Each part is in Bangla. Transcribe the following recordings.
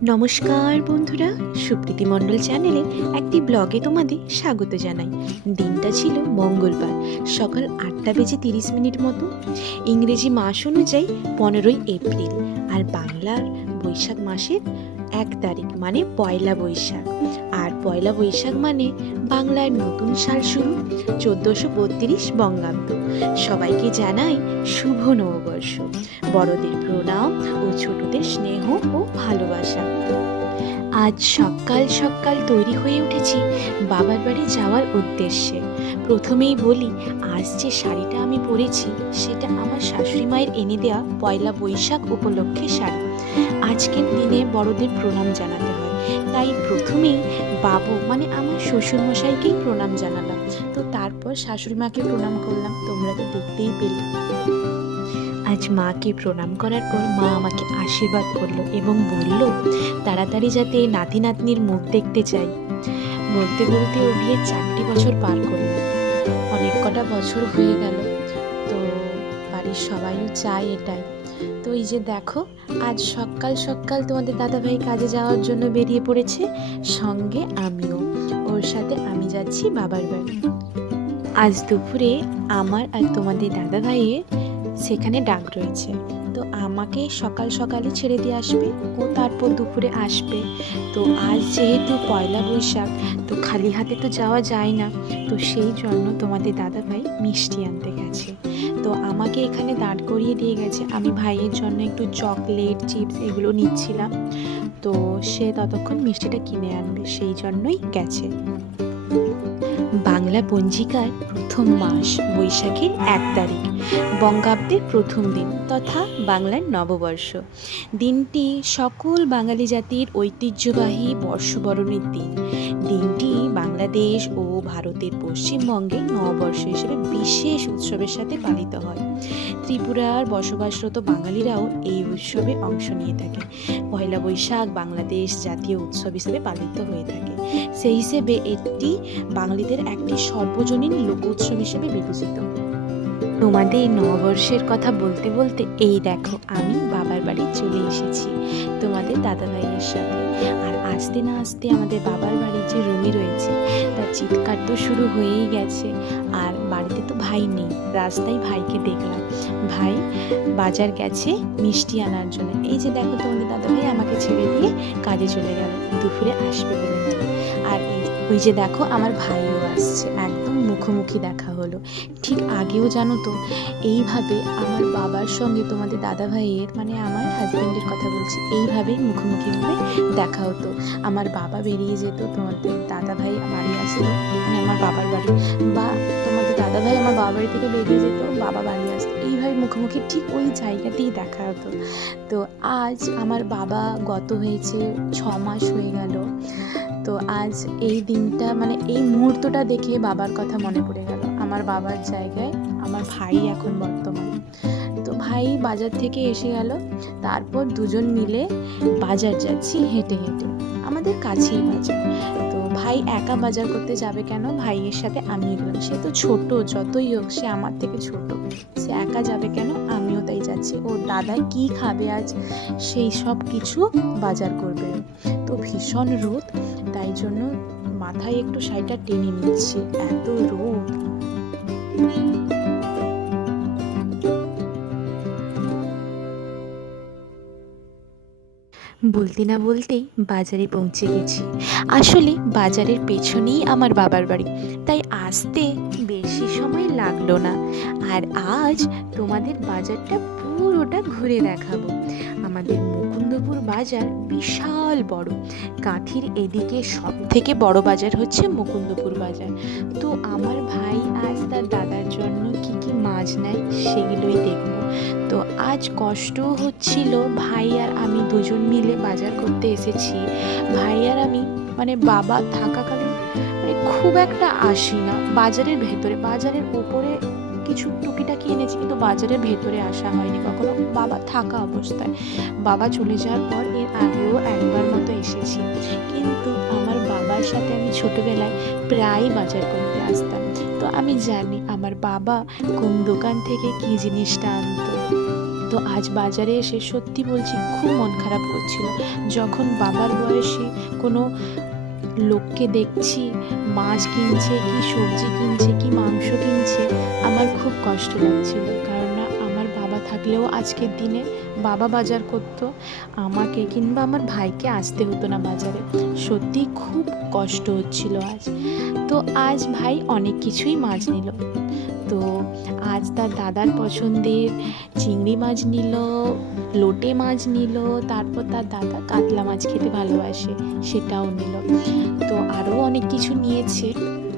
নমস্কার বন্ধুরা, সুপ্রীতি মণ্ডল চ্যানেলে একটি ব্লগে তোমাদের স্বাগত জানাই। দিনটা ছিল মঙ্গলবার, সকাল আটটা বেজে তিরিশ মিনিট মতো। ইংরেজি মাস অনুযায়ী পনেরোই এপ্রিল, আর বাংলার বৈশাখ মাসের এক তারিখ মানে পয়লা বৈশাখ। আর পয়লা বৈশাখ মানে বাংলার নতুন সাল শুরু, চোদ্দোশো বত্রিশ বঙ্গাব্দ। সবাইকে জানাই শুভ নববর্ষ। বড়দের প্রণাম ও ছোটদের স্নেহ ও ভালোবাসা। আজ সকাল সকাল তৈরি হয়ে উঠেছি বাবার বাড়ি যাওয়ার উদ্দেশ্যে। প্রথমেই বলি, আজ যে শাড়িটা আমি পরেছি, সেটা আমার শাশুড়ি মায়ের এনে দেওয়া পয়লা বৈশাখ উপলক্ষে শাড়ি। আজকের দিনে বড়দের প্রণাম জানাতে হয়। তাই প্রথমেই বাবু মানে আমার শ্বশুরমশাইকেই প্রণাম জানালাম। তো তারপর শাশুড়ি মাকে প্রণাম করলাম, তোমরা তো দেখতেই পেলে। আজ মাকে প্রণাম করার পর মা আমাকে আশীর্বাদ করল এবং বলল, তাড়াতাড়ি যাতে নাতি নাতনির মুখ দেখতে চাই। বলতে বলতে ও বিয়ে চারটি বছর পার করল। অনেক কটা বছর হয়ে গেল, তো বাড়ির সবাইও চায় এটাই। তো এই যে দেখো, আজ সকাল সকাল তোমাদের দাদাভাই কাজে যাওয়ার জন্য বেরিয়ে পড়েছে। সঙ্গে আমিও। ওর সাথে আমি যাচ্ছি বাবার বাড়ি। আজ দুপুরে আমার আর তোমাদের দাদাভাইয়ের সেখানে ডাক রয়েছে। তো আমাকে সকাল সকালে ছেড়ে দিয়ে আসবে ও তারপর দুপুরে আসবে। তো আজ যেহেতু পয়লা বৈশাখ, তো খালি হাতে তো যাওয়া যায় না। তো সেই জন্য তোমাদের দাদাভাই মিষ্টি আনতে গেছে। তো আমাকে এখানে দাঁড় করিয়ে দিয়ে গেছে। আমি ভাইয়ের জন্য একটু চকলেট, চিপস এগুলো নিচ্ছিলাম। তো সে ততক্ষণ মিষ্টিটা কিনে আনবে, সেই জন্যই গেছে। বাংলা পঞ্জিকার প্রথম মাস, বৈশাখের এক তারিখ, বঙ্গাব্দের প্রথম দিন তথা বাংলার নববর্ষ। দিনটি সকল বাঙালি জাতির ঐতিহ্যবাহী বর্ষবরণের দিন। দিনটি বাংলাদেশ ও ভারতের পশ্চিমবঙ্গে নববর্ষ হিসেবে বিশেষ উৎসবের সাথে পালিত হয়। ত্রিপুরার বসবাসরত বাঙালিরাও এই উৎসবে অংশ নিয়ে থাকে। পয়লা বৈশাখ বাংলাদেশ জাতীয় উৎসব হিসেবে পালিত হয়ে থাকে। সেই হিসেবে এটি বাঙালিদের একটি সর্বজনীন লোক উৎসব হিসেবে বিবেচিত। তোমাদের নববর্ষের কথা বলতে বলতে এই দেখো, আমি বাবার বাড়ি চলে এসেছি তোমাদের দাদা ভাইয়ের সাথে। আর আসতে না আসতে আমাদের বাবার বাড়ির যে চিৎকার তো শুরু হয়েই গেছে। আর বাড়িতে তো ভাই নেই, রাস্তায় ভাইকে দেখলাম। ভাই বাজার গেছে মিষ্টি আনার জন্য। এই যে দেখো তোমাদের দাদা ভাই আমাকে ছেড়ে দিয়ে কাজে চলে গেল। দুপুরে আসবে বলে। আর এই ওই যে দেখো আমার ভাইও আসছে, একদম মুখোমুখি দেখা হলো। ঠিক আগেও জানো তো, এইভাবে আমার বাবার সঙ্গে তোমাদের দাদা ভাইয়ের মানে আমার হাজব্যান্ডের কথা বলছি, এইভাবেই মুখোমুখিভাবে দেখা হতো। আমার বাবা বেরিয়ে যেত, তোমাদের দাদা ভাই বাড়ি আসতো মানে আমার বাবার বাড়ি, বা তোমাদের দাদা ভাই আমার বাবার বাড়ি থেকে বেরিয়ে যেত, বাবা বাড়ি আসতো। এইভাবে মুখোমুখি ঠিক ওই জায়গাতেই দেখা হতো। তো আজ আমার বাবা গত হয়েছে ছ মাস হয়ে গেল। আজ এই দিনটা মানে এই মুহূর্তটা দেখে বাবার কথা মনে পড়ে গেল। আমার বাবার জায়গায় আমার ভাই এখন বর্তমান। তো ভাই বাজার থেকে এসে গেল। তারপর দুজন মিলে বাজার যাচ্ছি হেঁটে হেঁটে। আমাদের কাছেই বাজার। তো ভাই একা বাজার করতে যাবে কেন? ভাইয়ের সাথে আমিও গেলাম সে তো ছোট, যতই হোক সে আমার থেকে ছোট। সে একা যাবে কেন? আমিও তাই যাচ্ছি। ও দাদা কি খাবে আজ? সেই সব কিছু বাজার করবে। তো ভীষণ রোদ। তাই জন্য মাথায় একটু শাড়িটা টেনে নিচ্ছে। এত রোদ। বলতে না বলতেই বাজারে পৌঁছে গেছি। আসলে বাজারের পেছনেই আমার বাবার বাড়ি। তাই আসতে বেশি সময় লাগল না। আর আজ তোমাদের বাজারটা পুরোটা ঘুরে দেখাবো। আমাদের মুকুন্দপুর বাজার বিশাল বড়। কাঁথির এদিকে সব থেকে বড় বাজার হচ্ছে মুকুন্দপুর বাজার। তো আমার ভাই আজ তার দাদার জন্য কি কি মাছ নেয় সেগুলোই দেখব। তো আজ কষ্ট হচ্ছিল, ভাই আর আমি দুজন মিলে বাজার করতে এসেছি। ভাই আর আমি মানে বাবা থাকাকালীন মানে খুব একটা আসি না বাজারের ভেতরে, বাজারের উপরে কিছু টুকিটাকি এনেছি কিন্তু বাজারের ভেতরে আসা হয়নি। কখনো বাবা থাকা অবস্থায়। বাবা চলে যাওয়ার পর এর আগেও একবার মতো এসেছি। কিন্তু আমার বাবার সাথে আমি ছোটবেলায় প্রায় বাজার করতে আসতাম। তো আমি জানি আমার বাবা কোন দোকান থেকে কী জিনিসটা আনতো। তো আজ বাজারে এসে সত্যি বলছি, খুব মন খারাপ করছিল। যখন বাবার বয়সে কোনো লোককে দেখছি, মাছ কিনছে কি সবজি কিনছে কি মাংস কিনছে, আমার খুব কষ্ট লাগছিল। কারণ আমার বাবা থাকলেও আজকের দিনে বাবা বাজার করত, আমাকে কিংবা আমার ভাইকে আসতে হতো না বাজারে। সত্যি খুব কষ্ট হচ্ছিল আজ। তো আজ ভাই অনেক কিছুই মাছ নিল। তো আজ তার দাদার পছন্দের চিংড়ি মাছ নিল, লোটে মাছ নিল, তারপর তার দাদা কাতলা মাছ খেতে ভালোবাসে, সেটাও নিল। তো আরও অনেক কিছু নিয়েছে।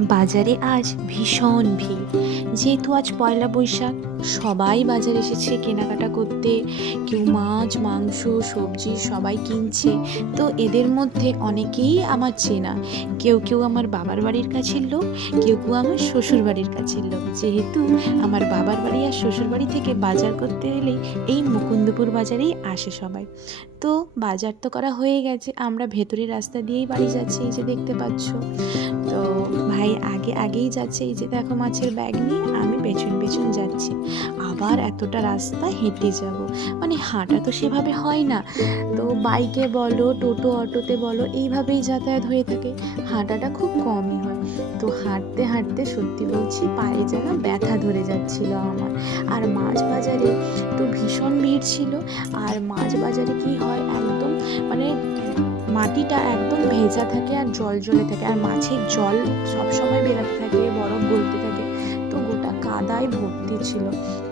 বাজারে আজ ভীষণ ভিড়। যেহেতু আজ পয়লা বৈশাখ, সবাই বাজারে এসেছে কেনাকাটা করতে। কেউ মাছ, মাংস, সবজি সবাই কিনছে। তো এদের মধ্যে অনেকেই আমার চেনা। কেউ কেউ আমার বাবার বাড়ির কাছের লোক, কেউ কেউ আমার শ্বশুর বাড়ির কাছের লোক। যেহেতু আমার বাবার বাড়ি আর শ্বশুর বাড়ি থেকে বাজার করতে এলেই এই মুকুন্দপুর বাজারেই আসে সবাই। তো বাজার তো করা হয়ে গেছে, আমরা ভেতরের রাস্তা দিয়েই বাড়ি যাচ্ছি, এই যে দেখতে পাচ্ছ। তো ভাই, আগে আগেই যাচ্ছে। এই যে দেখো মাছের ব্যাগ নিয়ে আমি পেছন পেছন যাচ্ছি। আবার এতটা রাস্তা হেঁটে যাব। মানে হাঁটা তো সেভাবে হয় না। তো বাইকে বলো, টোটো, অটোতে বলো, এইভাবেই যাতায়াত হয়ে থাকে। হাঁটাটা খুব কমই হয়। তো হাঁটতে হাঁটতে সত্যি বলছি, পায়ে যেন ব্যথা ধরে যাচ্ছিল আমার। আর মাছ বাজারে তো ভীষণ ভিড় ছিল। আর মাছ বাজারে কি হয়, একদম মানে মাটিটা একদম ভেজা থাকে আর জল জলে থাকে। আর মাছের জল সবসময় বেরাতে থাকে, বরফ গলতে থাকে। তো গোটা কাদায় ভর্তি ছিল।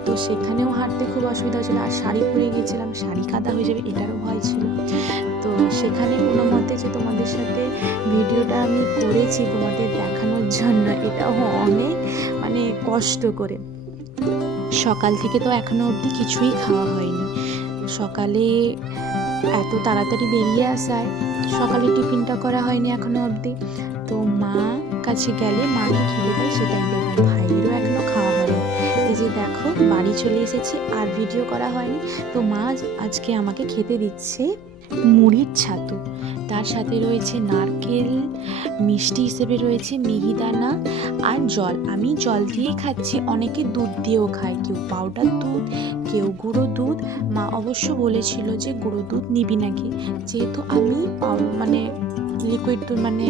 তো সেখানেও হাঁটতে খুব অসুবিধা হচ্ছিল আর শাড়ি পরে গেছিলাম শাড়ি কাদা হয়ে যাবে এটারও ভয় ছিল। তো সেখানে কোনো মতে যে তোমাদের সাথে ভিডিওটা আমি করেছি তোমাদের দেখানোর জন্য, এটাও অনেক মানে কষ্ট করে। সকাল থেকে তো এখনও অবধি কিছুই খাওয়া হয়নি। সকালে এত তাড়াতাড়ি বেরিয়ে আসায় সকালে টিফিনটা করা হয়নি এখনও অবধি। তো মা কাছে গেলে মাকে খেয়ে দেয় সেটাই দেবে ভাইয়েরও এখনও খাওয়া হয়নি। এই যে দেখো, বাড়ি চলে এসেছি, আর ভিডিও করা হয়নি। তো মা আজকে আমাকে খেতে দিচ্ছে মুড়ির ছাতু। তার সাথে রয়েছে নারকেল, মিষ্টি হিসেবে রয়েছে মিহিদানা আর জল। আমি জল দিয়ে খাচ্ছি, অনেকে দুধ দিয়েও খায়। কেউ পাউডার দুধ, কেউ গুঁড়ো দুধ। মা অবশ্য বলেছিল যে গুঁড়ো দুধ নিবি নাকি? যেহেতু আমি মানে লিকুইড মানে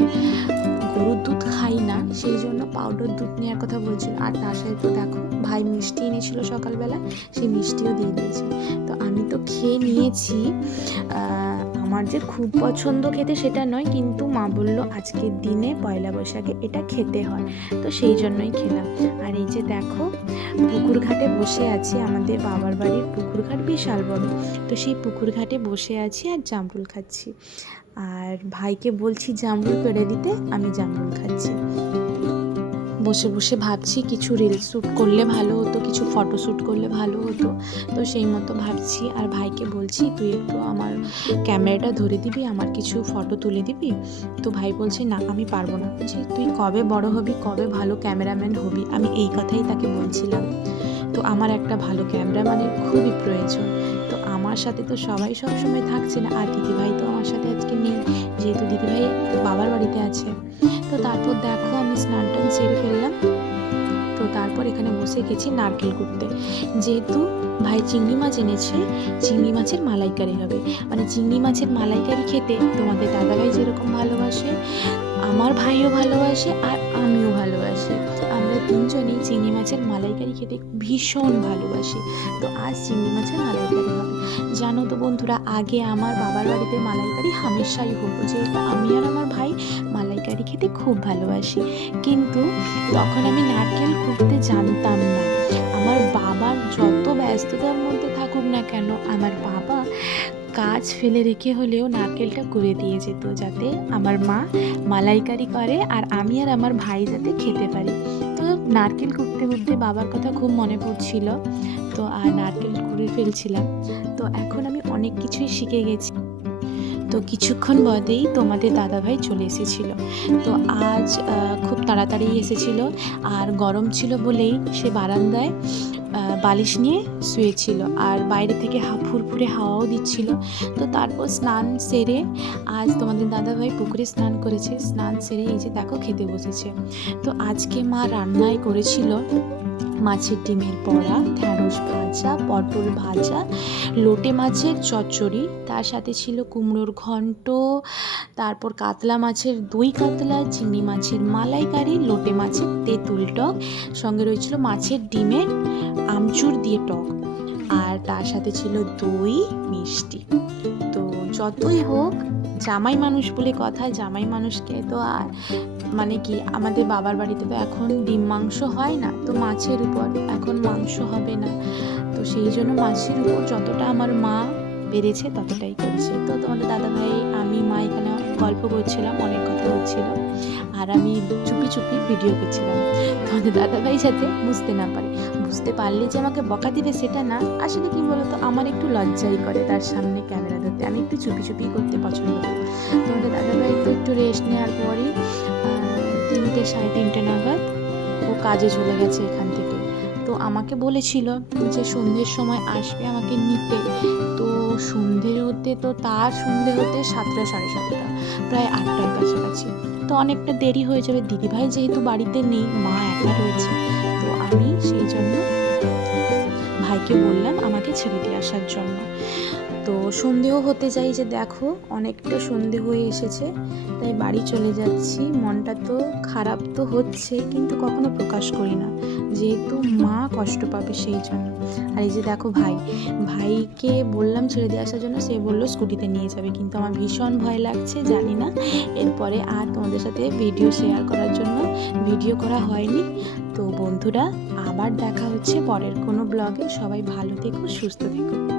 গরুর দুধ খাই না, সেই জন্য পাউডার দুধ নেওয়ার কথা বলছিল। আর তার সাথে তো দেখো, ভাই মিষ্টি এনেছিল সকালবেলা সেই মিষ্টিও দিয়ে দিয়েছে। তো আমি তো খেয়ে নিয়েছি। আমার যে খুব পছন্দ খেতে সেটা নয়, কিন্তু মা বলল আজকের দিনে পয়লা বৈশাখে এটা খেতে হয়। তো সেই জন্যই খেলাম। আর এই যে দেখো, পুকুর ঘাটে বসে আছি, আমাদের বাবার বাড়ির পুকুর ঘাট বিশাল বড়। তো সেই পুকুর ঘাটে বসে আছি আর জামরুল খাচ্ছি। আর ভাইকে বলছি জামরুল পেড়ে দিতে, আমি জামরুল খাচ্ছি। বসে বসে ভাবছি কিছু রিল শ্যুট করলে ভালো হতো, কিছু ফটো শ্যুট করলে ভালো হতো। তো সেই মতো ভাবছি, আর ভাইকে বলছি, তুই একটু আমার ক্যামেরাটা ধরে দিবি, আমার কিছু ফটো তুলে দিবি? তো ভাই বলছে, না, আমি পারব না। বলছি, তুই কবে বড় হবি, কবে ভালো ক্যামেরাম্যান হবি? আমি এই কথাই তাকে বলছিলাম। তো আমার একটা ভালো ক্যামেরাম্যানের খুবই প্রয়োজন। তো আমার সাথে তো সবাই সব সময় থাকছে না, আর দিদিভাই তো আমার সাথে আজকে নেই, যেহেতু দিদিভাই বাবার বাড়িতে আছে। তো তারপর দেখো আমি স্নান টান সেরে ফেললাম। তো তারপর এখানে বসে গেছি নারকেল করতে যেহেতু ভাই চিংড়ি মাছ এনেছে, চিংড়ি মাছের মালাইকারি হবে। মানে চিংড়ি মাছের মালাইকারি খেতে তোমাদের দাদাভাই যেরকম ভালোবাসে, আমার ভাইও ভালোবাসে আর আমিও ভালোবাসি। আমরা তিনজনেই চিংড়ি মাছের মালাইকারি খেতে ভীষণ ভালোবাসি। তো আজ চিংড়ি মাছের মালাইকারি হবে। জানো তো বন্ধুরা, আগে আমার বাবার বাড়িতে মালাইকারি হামেশাই হতো। যেহেতু আমি আর আমার ভাই মালাইকারি খেতে খুব ভালোবাসি। কিন্তু তখন আমি নারকেল কুটতে জানতাম না। আমার বাবার যত ব্যস্ততার মধ্যে থাকুক না কেন, আমার বাবা কাজ ফেলে রেখে হলেও নারকেলটা করে দিয়ে যেত, যাতে আমার মা মালাইকারি করে আর আমি আর আমার ভাই যাতে খেতে পারি। নারকেল কুটতে কুটতে বাবার কথা খুব মনে পড়ছিল। তো আর নারকেল কুড়ে ফেলছিলাম। তো এখন আমি অনেক কিছুই শিখে গেছি। তো কিছুক্ষণ বাদেই তোমাদের দাদাভাই চলে এসেছিল। তো আজ খুব তাড়াতাড়ি এসেছিল। আর গরম ছিল বলেই সে বারান্দায় বালিশ নিয়ে শুয়েছিল। আর বাইরে থেকে ফুরফুরে হাওয়াও দিচ্ছিল। তো তারপর স্নান সেরে আজ তোমাদের দাদাভাই পুকুরে স্নান করেছে। স্নান সেরে এই যে দেখো খেতে বসেছে। তো আজকে মা রান্নায় করেছিল। মাছের ডিমের বড়া, ঢ্যাঁড়স ভাজা, পটল ভাজা, লোটে মাছের চচ্চড়ি, তার সাথে ছিল কুমড়োর ঘন্ট, তারপর কাতলা মাছের দই কাতলা, চিংড়ি মাছের মালাইকারি, লোটে মাছের তেঁতুল টক, সঙ্গে রয়েছিল মাছের ডিমের আমচুর দিয়ে টক, আর তার সাথে ছিল দই মিষ্টি। তো যতই হোক জামাই মানুষ বলে কথা, জামাই মানুষকে তো আর মানে কি আমাদের বাবার বাড়িতে তো এখন ডিম মাংস হয় না, তো মাছের উপর, এখন মাংস হবে না। তো সেই জন্য মাছের উপর যতটা আমার মা বেড়েছে, ততটাই করছে। তো তোমাদের দাদা ভাই আমি, মা এখানে গল্প করছিলাম, অনেক কথা হচ্ছিল আর আমি চুপি চুপি ভিডিও করছিলাম। তোমাদের দাদা ভাই যাতে বুঝতে না পারে। বুঝতে পারলে যে আমাকে বকা দিবে সেটা না, আসলে কি বলতো, আমার একটু লজ্জাই করে তার সামনে ক্যামেরা ধরতে। আমি একটু চুপি চুপি করতে পছন্দ করি। তোমাদের দাদা ভাই তো একটু রেস্ট নেওয়ার পরই তিনটে, সাড়ে তিনটে নাগাদ ও কাজে চলে গেছে এখান থেকে। আমাকে বলেছিল যে সন্ধ্যের সময় আসবে আমাকে নিতে। তো সন্ধে হতে তো তার সন্ধে হতে সাতটা সাড়ে সাতটা, প্রায় আটটার কাছাকাছি। তো অনেকটা দেরি হয়ে যাবে। দিদিভাই যেহেতু বাড়িতে নেই, মা একা রয়েছে, তো আমি সেই জন্য ভাইকে বললাম আমাকে ছেড়ে দিয়ে আসার জন্য। তো সন্ধেও হতে যাই যে দেখো, অনেকটা সন্ধে হয়ে এসেছে, তাই বাড়ি চলে যাচ্ছি। মনটা তো খারাপ তো হচ্ছে, কিন্তু কখনো প্রকাশ করি না। যেহেতু মা কষ্ট পাবে সেই জন্য। আর এই যে দেখো ভাই, ভাইকে বললাম ছেড়ে দিয়ে আসার জন্য, সে বলল স্কুটিতে নিয়ে যাবে, কিন্তু আমার ভীষণ ভয় লাগছে, জানি না। এরপরে আর তোমাদের সাথে ভিডিও শেয়ার করার জন্য ভিডিও করা হয়নি। তো বন্ধুরা, আবার দেখা হচ্ছে পরের কোনো ব্লগে সবাই ভালো থেকো, সুস্থ থেকো।